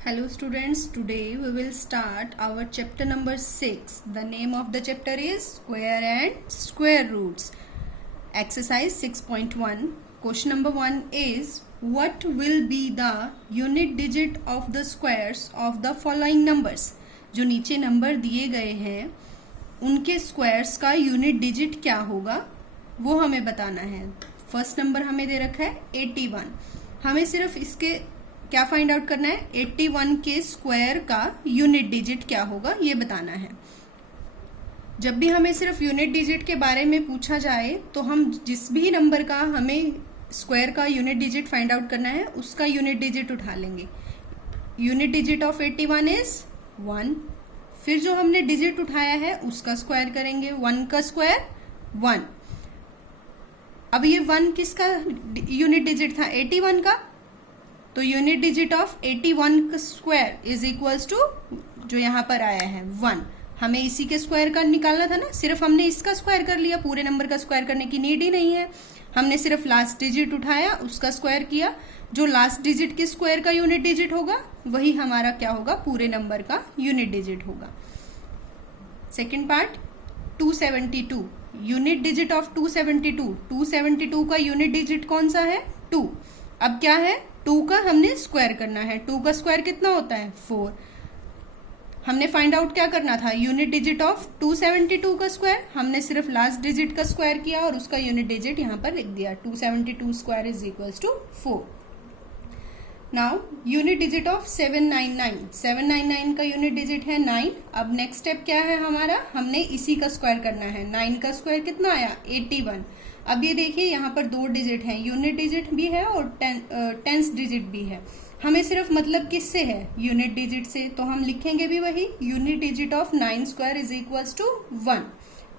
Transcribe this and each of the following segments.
Hello students, today we will start our chapter number 6. The name of the chapter is Square and Square Roots. Exercise 6.1. Question number 1 is, what will be the unit digit of the squares of the following numbers? जो नीचे number दिए गए हैं उनके squares का unit digit क्या होगा वो हमें बताना है. फर्स्ट नंबर हमें दे रखा है 81. हमें सिर्फ इसके क्या फाइंड आउट करना है, 81 के स्क्वायर का यूनिट डिजिट क्या होगा ये बताना है. जब भी हमें सिर्फ यूनिट डिजिट के बारे में पूछा जाए तो हम जिस भी नंबर का हमें स्क्वायर का यूनिट डिजिट फाइंड आउट करना है उसका यूनिट डिजिट उठा लेंगे. Unit digit of 81 is 1. फिर जो हमने डिजिट उठाया है उसका स्क्वायर करेंगे. 1 का स्क्वायर 1. अब ये 1 किसका यूनिट डिजिट था, 81 का, तो यूनिट डिजिट ऑफ 81 का स्क्वायर इज इक्वल्स टू जो यहाँ पर आया है 1. हमें इसी के स्क्वायर का निकालना था ना, सिर्फ हमने इसका स्क्वायर कर लिया, पूरे नंबर का स्क्वायर करने की नीड ही नहीं है. हमने सिर्फ लास्ट डिजिट उठाया, उसका स्क्वायर किया. जो लास्ट डिजिट के स्क्वायर का यूनिट डिजिट होगा वही हमारा क्या होगा, पूरे नंबर का यूनिट डिजिट होगा. Second part 272. Unit digit of 272. 272 का यूनिट डिजिट कौन सा है, 2. अब क्या है, 2 का हमने स्क्वायर करना है. 2 का स्क्वायर कितना होता है, 4. हमने फाइंड आउट क्या करना था, यूनिट डिजिट ऑफ 272 का स्क्वायर. हमने सिर्फ लास्ट डिजिट का स्क्वायर किया और उसका यूनिट डिजिट यहाँ पर लिख दिया. 272 square is equals to 4. Now unit digit of 799. 799 का यूनिट डिजिट है 9. अब नेक्स्ट स्टेप क्या है हमारा, हमने इसी का स्क्वायर करना है. 9 का स्क्वायर कितना आया, 81. अब ये देखिए यहाँ पर 2 डिजिट हैं, यूनिट डिजिट भी है और टेंस डिजिट भी है. हमें सिर्फ मतलब किससे है, यूनिट डिजिट से, तो हम लिखेंगे भी वही. Unit digit of 9 square is equals to 1.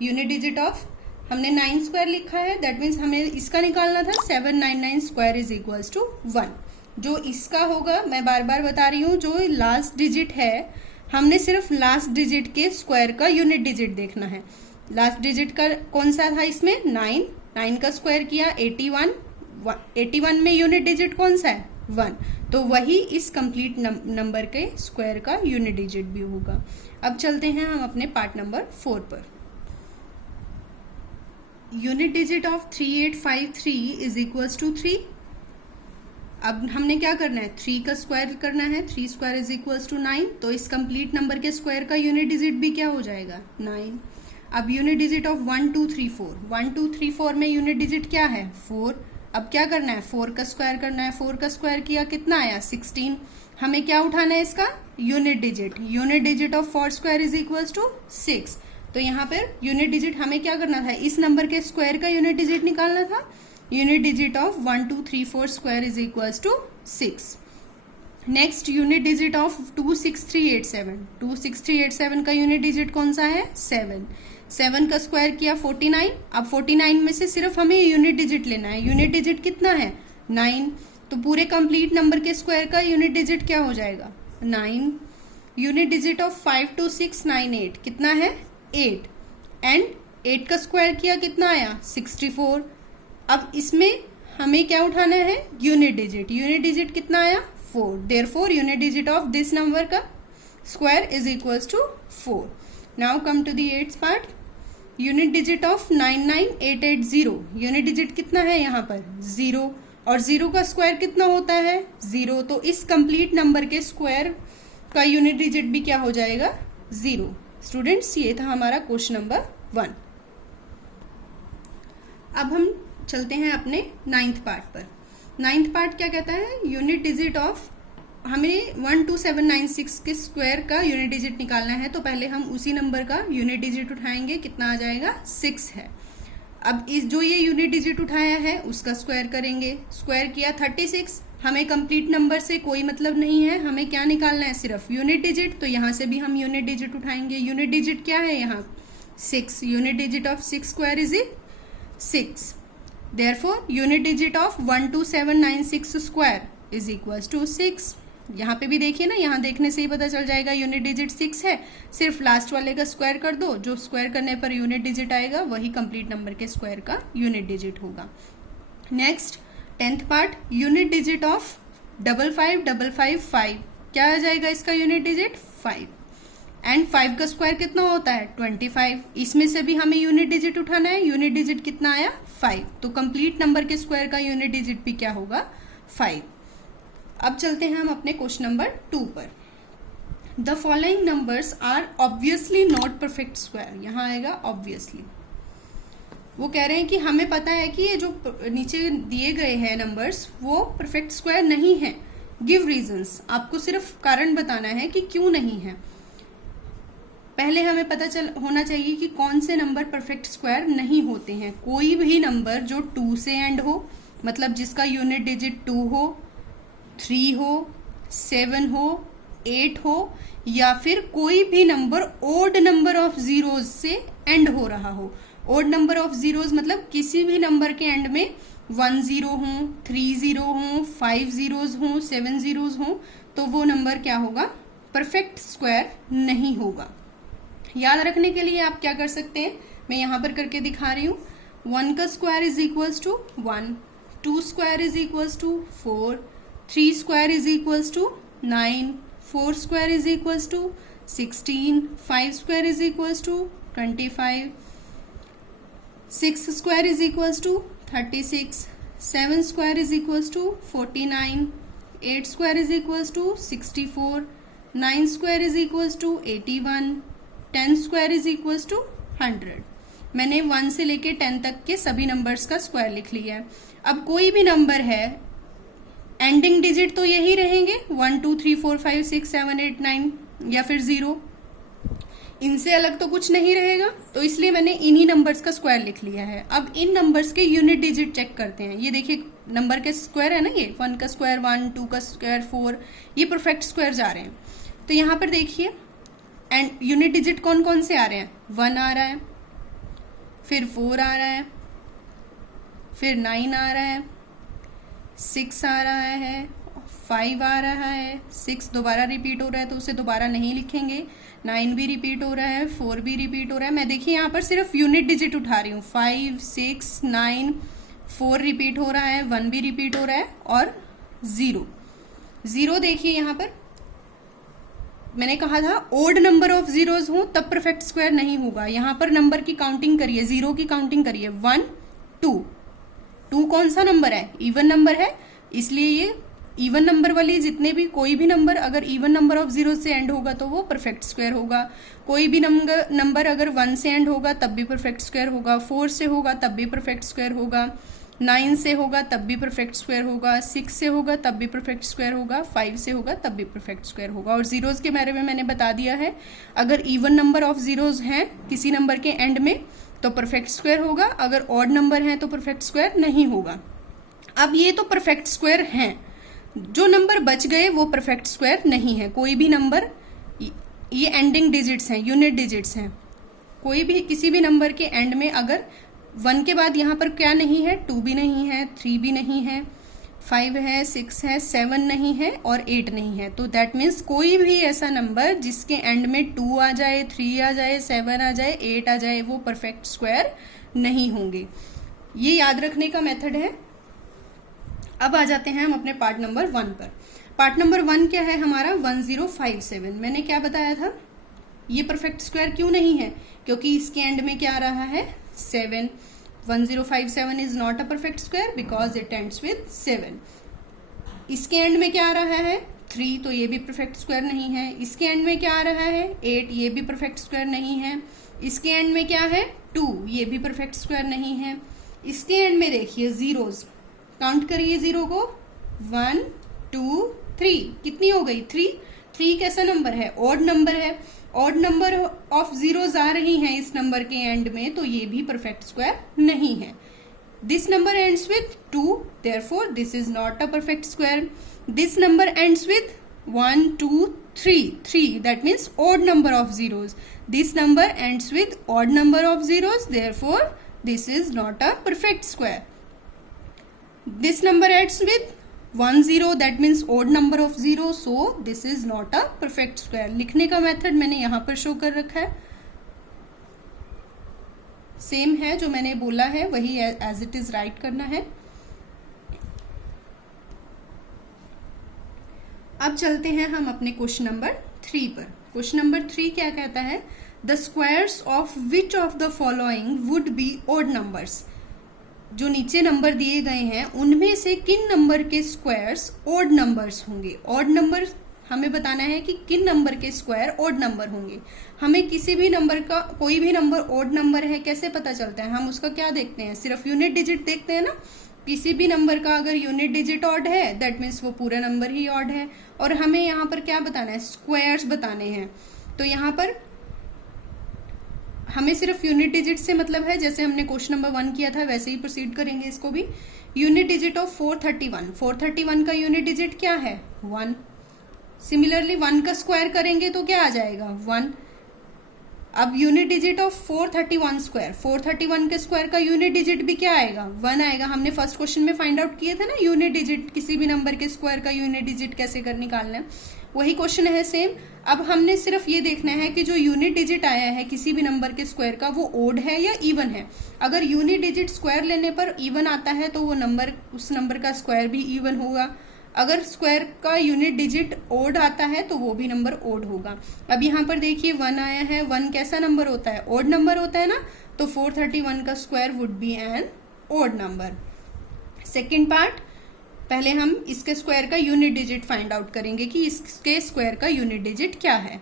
Unit digit of हमने 9 स्क्वायर लिखा है, दैट मीन्स हमें इसका निकालना था. 799 स्क्वायर इज इक्वल्स टू 1. जो इसका होगा, मैं बार बार बता रही हूँ, जो लास्ट डिजिट है हमने सिर्फ लास्ट डिजिट के स्क्वायर का यूनिट डिजिट देखना है. लास्ट डिजिट का कौन सा था इसमें, 9. 9 का स्क्वायर किया 81. 81 में यूनिट डिजिट कौन सा है, 1. तो वही इस कंप्लीट नंबर के स्क्वायर का यूनिट डिजिट भी होगा. अब चलते हैं हम अपने पार्ट नंबर 4 पर. Unit digit of 3853 is equals to 3. अब हमने क्या करना है, 3 का स्क्वायर करना है. 3 स्क्वायर इज इक्वल्स टू 9. तो इस कंप्लीट नंबर के स्क्वायर का यूनिट डिजिट भी क्या हो जाएगा, 9. अब यूनिट डिजिट ऑफ 1 2 3 4. 1 2 3 4 में यूनिट डिजिट क्या है, 4. अब क्या करना है, 4 का स्क्वायर करना है. 4 का स्क्वायर किया कितना आया, 16. हमें क्या उठाना है, इसका unit digit. Unit digit of 4 square is equals to 6. तो यहाँ पर यूनिट डिजिट हमें क्या करना था, इस नंबर के स्क्वायर का यूनिट डिजिट निकालना था. Unit digit of 1 2 3 4 square is equals to 6. Next unit digit of 26387. 26387 का यूनिट डिजिट कौन सा है, 7. 7 का स्क्वायर किया 49. अब 49 में से सिर्फ हमें यूनिट डिजिट लेना है. यूनिट डिजिट कितना है, 9. तो पूरे कंप्लीट नंबर के स्क्वायर का यूनिट डिजिट क्या हो जाएगा, 9. यूनिट डिजिट ऑफ 52698 कितना है, 8. एंड 8 का स्क्वायर किया कितना आया, 64. अब इसमें हमें क्या उठाना है, यूनिट डिजिट. यूनिट डिजिट कितना आया, 4. Therefore unit digit of this number का square is equals to 4. Now come to the 8th part. Unit digit of 99880. Unit digit कितना है यहाँ पर, 0. और 0 का स्क्वायर कितना होता है, 0. तो इस कंप्लीट नंबर के स्क्वायर का यूनिट डिजिट भी क्या हो जाएगा, 0. स्टूडेंट्स, ये था हमारा क्वेश्चन नंबर 1. अब हम चलते हैं अपने 9th पार्ट पर. 9th पार्ट क्या कहता है, यूनिट डिजिट ऑफ हमें 12796 के स्क्वायर का यूनिट डिजिट निकालना है. तो पहले हम उसी नंबर का यूनिट डिजिट उठाएंगे, कितना आ जाएगा, 6 है. अब इस जो ये यूनिट डिजिट उठाया है उसका स्क्वायर करेंगे. स्क्वायर किया 36. हमें कंप्लीट नंबर से कोई मतलब नहीं है, हमें क्या निकालना है, सिर्फ यूनिट डिजिट. तो यहाँ से भी हम यूनिट डिजिट उठाएंगे. यूनिट डिजिट क्या है यहाँ, 6. Unit digit of 6 square is 6. Therefore unit digit of 12796 square is equals to 6. यहाँ पे भी देखिए ना, यहाँ देखने से ही पता चल जाएगा यूनिट डिजिट 6 है. सिर्फ लास्ट वाले का स्क्वायर कर दो, जो स्क्वायर करने पर यूनिट डिजिट आएगा वही कंप्लीट नंबर के स्क्वायर का यूनिट डिजिट होगा. Next 10th part, unit digit of 55555 क्या आ जाएगा इसका यूनिट डिजिट 5। एंड 5 का स्क्वायर कितना होता है 25। इसमें से भी हमें यूनिट डिजिट उठाना है। यूनिट डिजिट कितना आया 5। तो कंप्लीट नंबर के स्क्वायर का यूनिट डिजिट भी क्या होगा 5। अब चलते हैं हम अपने क्वेश्चन नंबर 2 पर। The following numbers are obviously not perfect square. यहाँ आएगा ऑब्वियसली। वो कह रहे हैं कि हमें पता है कि ये जो नीचे दिए गए हैं नंबर्स वो परफेक्ट स्क्वायर नहीं है। Give reasons. आपको सिर्फ कारण बताना है कि क्यों नहीं है। पहले हमें पता होना चाहिए कि कौन से नंबर परफेक्ट स्क्वायर नहीं होते हैं। कोई भी नंबर जो 2 से एंड हो, मतलब जिसका यूनिट डिजिट 2 हो, 3 हो, 7 हो, 8 हो, या फिर कोई भी number odd number of zeros से एंड हो रहा हो। ओड नंबर ऑफ जीरोज मतलब किसी भी नंबर के एंड में 1 0 हो, 3 0 हो, 5 जीरोज हो, 7 जीरोज हो, तो वो नंबर क्या होगा परफेक्ट स्क्वायर नहीं होगा। याद रखने के लिए आप क्या कर सकते हैं, मैं यहां पर करके दिखा रही हूं। 1 का square is equals to 1, 2 square is equals to 4, 3 square is equals to 9, 4 square is equals to 16, 5 square is equals to 25, 6 square is equals to 36, 7 square is equals to 49, 8 square is equals to 64, 9 square is equals to 81, 10 square is equals to 100। मैंने 1 से लेके 10 तक के सभी numbers का square लिख लिया है। अब कोई भी नंबर है, एंडिंग डिजिट तो यही रहेंगे 1 2 3 4 5 6 7 8 9 या फिर 0। इनसे अलग तो कुछ नहीं रहेगा, तो इसलिए मैंने इन्हीं नंबर्स का स्क्वायर लिख लिया है। अब इन नंबर्स के यूनिट डिजिट चेक करते हैं। ये देखिए नंबर के स्क्वायर है ना, ये 1 का स्क्वायर 1, 2 का स्क्वायर 4, ये परफेक्ट स्क्वायर जा रहे हैं। तो यहाँ पर देखिए एंड यूनिट डिजिट कौन कौन से आ रहे हैं, 1 आ रहा है, फिर 4 आ रहा है, फिर 9 आ रहा है, 6 आ रहा है, 5 आ रहा है, 6 दोबारा रिपीट हो रहा है तो उसे दोबारा नहीं लिखेंगे, 9 भी रिपीट हो रहा है, 4 भी रिपीट हो रहा है। मैं देखिए यहाँ पर सिर्फ यूनिट डिजिट उठा रही हूँ। 5 6 9 4 रिपीट हो रहा है, 1 भी रिपीट हो रहा है और 0 देखिए यहाँ पर मैंने कहा था ओड नंबर ऑफ जीरोज हो तब परफेक्ट स्क्वायर नहीं होगा। यहां पर नंबर की काउंटिंग करिए, 0 की काउंटिंग करिए, 1 2 कौन सा नंबर है, इवन नंबर है, इसलिए ये इवन नंबर वाली जितने भी कोई भी नंबर अगर इवन नंबर ऑफ जीरो से एंड होगा तो वो परफेक्ट स्क्वायर होगा। कोई भी नंबर अगर 1 से एंड होगा तब भी परफेक्ट स्क्वायर होगा, 4 से होगा तब भी परफेक्ट स्क्वायर होगा, 9 से होगा तब भी परफेक्ट स्क्वायर होगा, 6 से होगा तब भी परफेक्ट स्क्वायर होगा, 5 से होगा तब भी परफेक्ट स्क्वायर होगा। और जीरोज के बारे में मैंने बता दिया है, अगर इवन नंबर ऑफ जीरोज हैं किसी नंबर के एंड में तो परफेक्ट स्क्वायर होगा, अगर ऑड नंबर है तो परफेक्ट स्क्वायर नहीं होगा। अब ये तो परफेक्ट स्क्वायर हैं, जो नंबर बच गए वो परफेक्ट स्क्वायर नहीं है। कोई भी नंबर, ये एंडिंग डिजिट्स हैं, यूनिट डिजिट्स हैं, कोई भी किसी भी नंबर के एंड में अगर 1 के बाद यहाँ पर क्या नहीं है, 2 भी नहीं है, 3 भी नहीं है, 5 है, 6 है, 7 नहीं है और 8 नहीं है, तो दैट मीन्स कोई भी ऐसा नंबर जिसके एंड में 2 आ जाए, 3 आ जाए, 7 आ जाए, 8 आ जाए, वो परफेक्ट स्क्वायर नहीं होंगे। ये याद रखने का मेथड है। अब आ जाते हैं हम अपने पार्ट नंबर 1 पर। पार्ट नंबर 1 क्या है हमारा, 1057। मैंने क्या बताया था, ये परफेक्ट स्क्वायर क्यों नहीं है, क्योंकि इसके एंड में क्या आ रहा है 7। 1057 is not a perfect square because it ends with 7। इसके एंड में क्या आ रहा है 3, तो ये भी परफेक्ट स्क्वायर नहीं है। इसके एंड में क्या आ रहा है 8, ये भी परफेक्ट स्क्वायर नहीं है। इसके एंड में क्या है 2, ये भी परफेक्ट स्क्वायर नहीं है। इसके एंड में देखिए जीरोज, काउंट करिए 0 को, 1 2 3, कितनी हो गई 3 कैसा नंबर है, ऑड नंबर है। ऑड नंबर ऑफ जीरोज आ रही हैं इस नंबर के एंड में, तो ये भी परफेक्ट स्क्वायर नहीं है। This number ends with 2, therefore this is not a perfect square. This number ends with 1 2 3, that means odd number of zeros. This number ends with odd number of zeros, therefore this is not a perfect square. This number ends with 1 0, that means odd number of zeros, so this is not a perfect square. लिखने का method मैंने यहाँ पर show कर रखा है, same है जो मैंने बोला है वही एज इट इज राइट करना है। अब चलते हैं हम अपने क्वेश्चन नंबर 3 पर। क्वेश्चन नंबर 3 क्या कहता है, the squares of which of the following would be odd numbers. जो नीचे नंबर दिए गए हैं उनमें से किन नंबर के स्क्वायर्स ओड नंबर्स होंगे। ओड नंबर हमें बताना है कि किन नंबर के स्क्वायर ओड नंबर होंगे। हमें किसी भी नंबर का कोई भी नंबर ओड नंबर है कैसे पता चलता है, हम उसका क्या देखते हैं, सिर्फ यूनिट डिजिट देखते हैं ना। किसी भी नंबर का अगर यूनिट डिजिट ऑड है दैट मीन्स वो पूरा नंबर ही ऑड है। और हमें यहाँ पर क्या बताना है, स्क्वायर्स बताने हैं। तो यहाँ पर हमें सिर्फ यूनिट डिजिट से मतलब है, जैसे हमने क्वेश्चन नंबर 1 किया था वैसे ही प्रोसीड करेंगे इसको भी। यूनिट डिजिट ऑफ 431 का यूनिट डिजिट क्या है, 1। सिमिलरली 1 का स्क्वायर करेंगे तो क्या आ जाएगा, 1। अब यूनिट डिजिट ऑफ 431 के स्क्वायर का यूनिट डिजिट भी क्या आएगा, 1 आएगा। हमने फर्स्ट क्वेश्चन में फाइंड आउट किए थे ना यूनिट डिजिट, किसी भी नंबर के स्क्वायर का यूनिट डिजिट कैसे कर निकालना है, वही क्वेश्चन है सेम। अब हमने सिर्फ ये देखना है कि जो यूनिट डिजिट आया है किसी भी नंबर के स्क्वायर का वो ओड है या इवन है। अगर यूनिट डिजिट स्क्वायर लेने पर इवन आता है तो वो नंबर, उस नंबर का स्क्वायर भी इवन होगा। अगर स्क्वायर का यूनिट डिजिट ओड आता है तो वो भी नंबर ओड होगा। अब यहाँ पर देखिए 1 आया है, 1 कैसा नंबर होता है, ओड नंबर होता है ना, तो 431 का square would be an odd number. Second part, पहले हम इसके स्क्वायर का यूनिट डिजिट फाइंड आउट करेंगे कि इसके स्क्वायर का यूनिट डिजिट क्या है।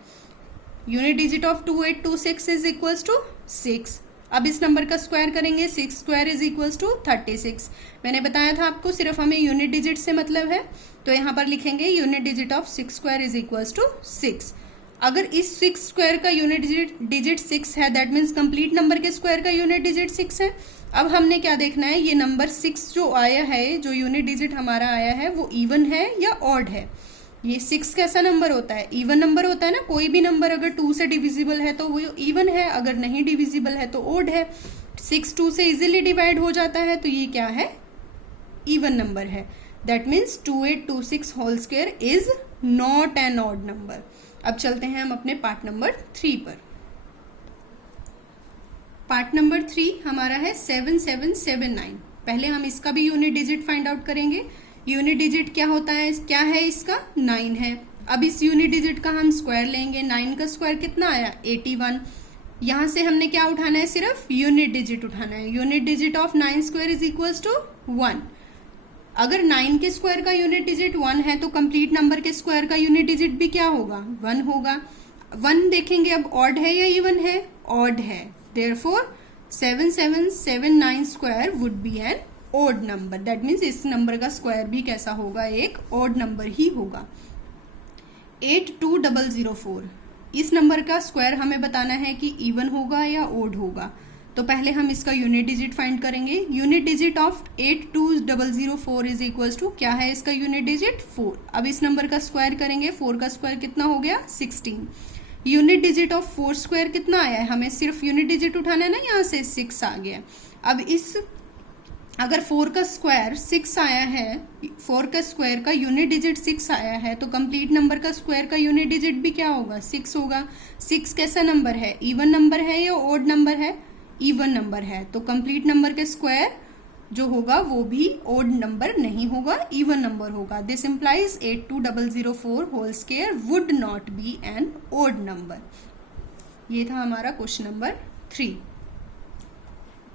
Unit digit of 2826 is equals to 6। अब इस नंबर का स्क्वायर करेंगे, 6 स्क्वायर इज इक्वल्स टू 36। मैंने बताया था आपको सिर्फ हमें यूनिट डिजिट से मतलब है, तो यहाँ पर लिखेंगे unit digit of 6 square is equals to 6। अगर इस 6 स्क्वायर का यूनिट डिजिट 6 है दैट मीन्स कंप्लीट नंबर के स्क्वायर का यूनिट डिजिट 6 है। अब हमने क्या देखना है, ये नंबर 6 जो आया है, जो यूनिट डिजिट हमारा आया है वो इवन है या ऑड है। ये 6 कैसा नंबर होता है, इवन नंबर होता है ना। कोई भी नंबर अगर 2 से डिविजिबल है तो वो इवन है, अगर नहीं डिविजिबल है तो ओड है। 6 2 से इजीली डिवाइड हो जाता है तो ये क्या है, इवन नंबर है। That means 2826 whole square is not an odd number. अब चलते हैं हम अपने पार्ट नंबर 3 पर। पार्ट नंबर 3 हमारा है 7779। पहले हम इसका भी यूनिट डिजिट फाइंड आउट करेंगे। यूनिट डिजिट क्या होता है, क्या है इसका, 9 है। अब इस यूनिट डिजिट का हम स्क्वायर लेंगे, 9 का स्क्वायर कितना आया, 81। यहाँ से हमने क्या उठाना है, सिर्फ यूनिट डिजिट उठाना है। Unit digit of 9 square is equals to 1। अगर 9 के स्क्वायर का यूनिट डिजिट 1 है तो कंप्लीट नंबर के स्क्वायर का यूनिट डिजिट भी क्या होगा, 1 होगा। 1 देखेंगे अब ऑड है या इवन है, ऑड है। Therefore 7779 square would be an odd number. That means इस नंबर का स्क्वायर भी कैसा होगा, एक ओड नंबर ही होगा। 82004 इस नंबर का स्क्वायर हमें बताना है कि इवन होगा या ओड होगा। तो पहले हम इसका यूनिट डिजिट फाइंड करेंगे। Unit digit of 82004 is equals to, क्या है इसका यूनिट डिजिट, 4। अब इस नंबर का स्क्वायर करेंगे, 4 का स्क्वायर कितना हो गया, 16। यूनिट डिजिट ऑफ 4 स्क्वायर कितना आया है, हमें सिर्फ यूनिट डिजिट उठाना है ना, यहाँ से 6 आ गया। अब इस अगर 4 का स्क्वायर 6 आया है, 4 का स्क्वायर का यूनिट डिजिट 6 आया है तो कंप्लीट नंबर का स्क्वायर का यूनिट डिजिट भी क्या होगा, 6 होगा। 6 कैसा नंबर है, इवन नंबर है या ओड नंबर है, इवन नंबर है। तो कंप्लीट नंबर के स्क्वायर जो होगा वो भी ओड नंबर नहीं होगा, इवन नंबर होगा। This implies 82004 whole square would not be an odd number. ये था हमारा क्वेश्चन नंबर 3।